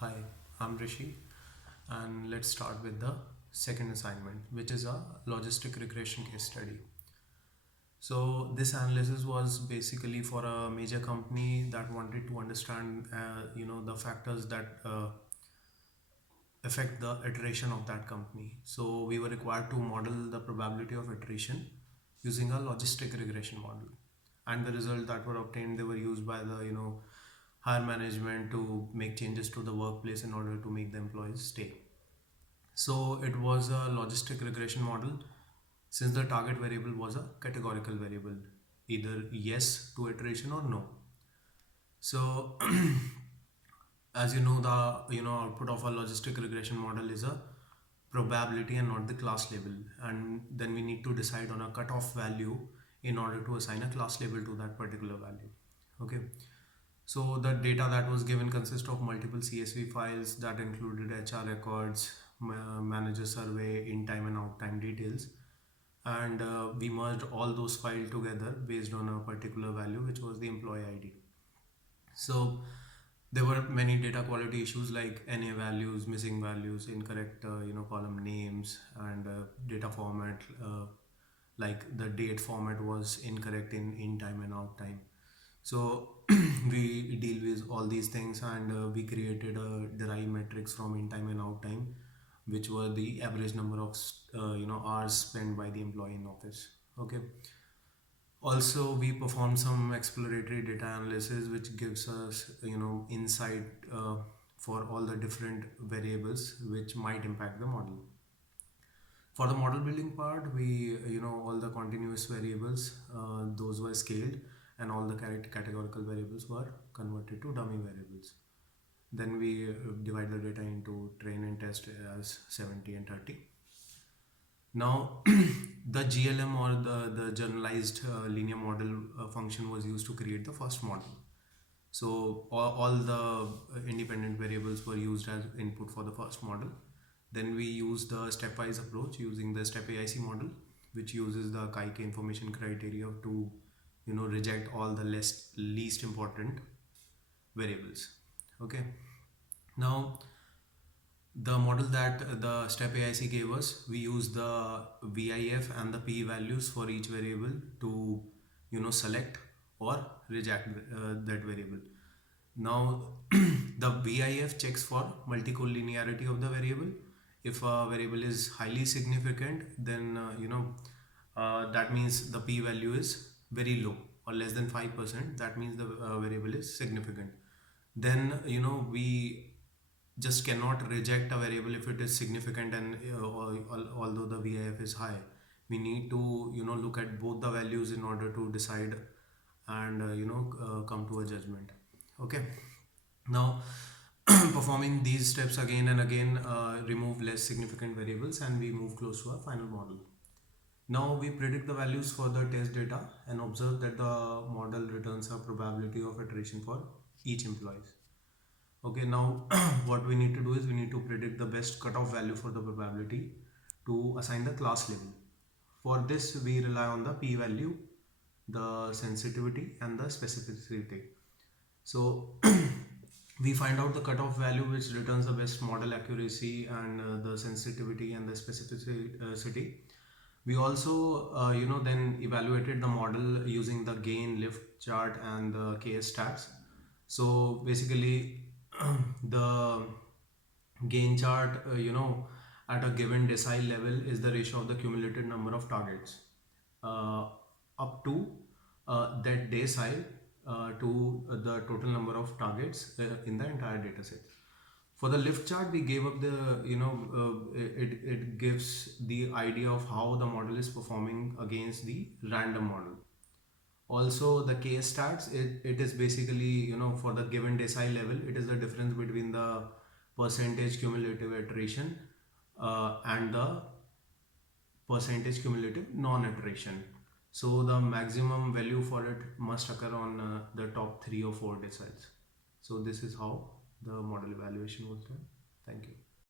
Hi, I'm Rishi, and let's start with the second assignment, which is a logistic regression case study. So this analysis was basically for a major company that wanted to understand, the factors that affect the iteration of that company. So we were required to model the probability of iteration using a logistic regression model, and the result that were obtained, they were used by the higher management to make changes to the workplace in order to make the employees stay. So it was a logistic regression model since the target variable was a categorical variable, either yes to iteration or no. So as you know, the output of a logistic regression model is a probability and not the class label, and then we need to decide on a cutoff value in order to assign a class label to that particular value. Okay, so the data that was given consists of multiple CSV files that included HR records, manager survey, in time and out time details, and we merged all those files together based on a particular value, which was the employee ID. So there were many data quality issues like NA values, missing values, incorrect column names, and data format, like the date format was incorrect in time and out time. So we deal with all these things, and we created a derive metrics from in time and out time, which were the average number of hours spent by the employee in office. Okay. Also, we performed some exploratory data analysis, which gives us insight for all the different variables which might impact the model. For the model building part, we all the continuous variables, those were scaled, and all the categorical variables were converted to dummy variables. Then we divide the data into train and test as 70 and 30. Now the GLM, or the generalized linear model function, was used to create the first model. So all the independent variables were used as input for the first model. Then we use the stepwise approach using the step AIC model, which uses the KIK information criteria to reject all the least important variables. Okay. Now the model that the step AIC gave us, we use the VIF and the P values for each variable to select or reject that variable. Now the VIF checks for multicollinearity of the variable. If a variable is highly significant, then that means the P value is very low or less than 5%. That means the variable is significant. Then we just cannot reject a variable if it is significant, and although the VIF is high, we need to look at both the values in order to decide and come to a judgment. Okay. Now performing these steps again and again remove less significant variables, and we move close to our final model. Now we predict the values for the test data and observe that the model returns a probability of iteration for each employee. Okay, now what we need to do is we need to predict the best cutoff value for the probability to assign the class label. For this, we rely on the p value, the sensitivity, and the specificity. So we find out the cutoff value which returns the best model accuracy, and the sensitivity and the specificity. We also then evaluated the model using the gain, lift chart, and the KS stats. So basically the gain chart at a given decile level is the ratio of the cumulative number of targets up to that decile to the total number of targets in the entire data set. For the lift chart, we gave up the it gives the idea of how the model is performing against the random model. Also the case stats, it is basically for the given decile level, it is the difference between the percentage cumulative iteration and the percentage cumulative non-iteration. So the maximum value for it must occur on the top 3 or 4 deciles. So this is how the model evaluation was done. Thank you.